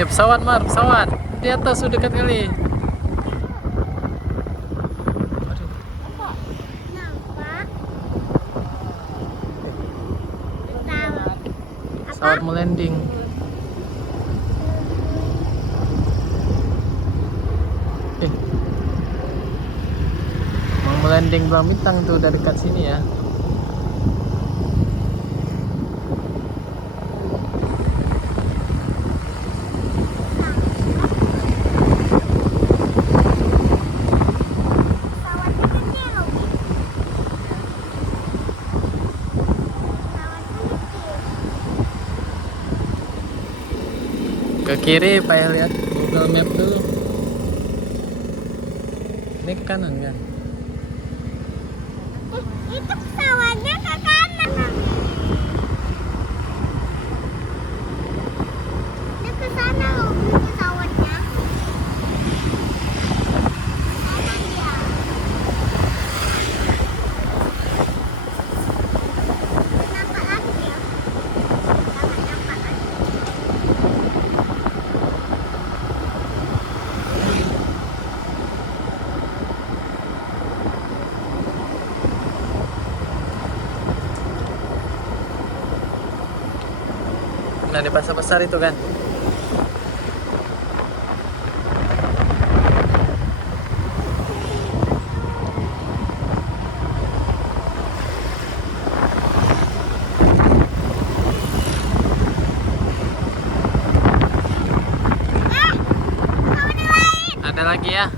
Pesawat Mar, pesawat di atas sudah dekat kali. Pesawat mau landing. Mau landing Belang Bintang tuh udah dekat sini ya. Ke kiri payah lihat Google Map dulu. Ini ke kanan kan? Itu pesawatnya ke kanan. Dia ke sana loh pesawatnya. Sana dia. Nampak lagi ya? Nampak lagi. Nah di pasar besar itu kan. Ada lagi ya.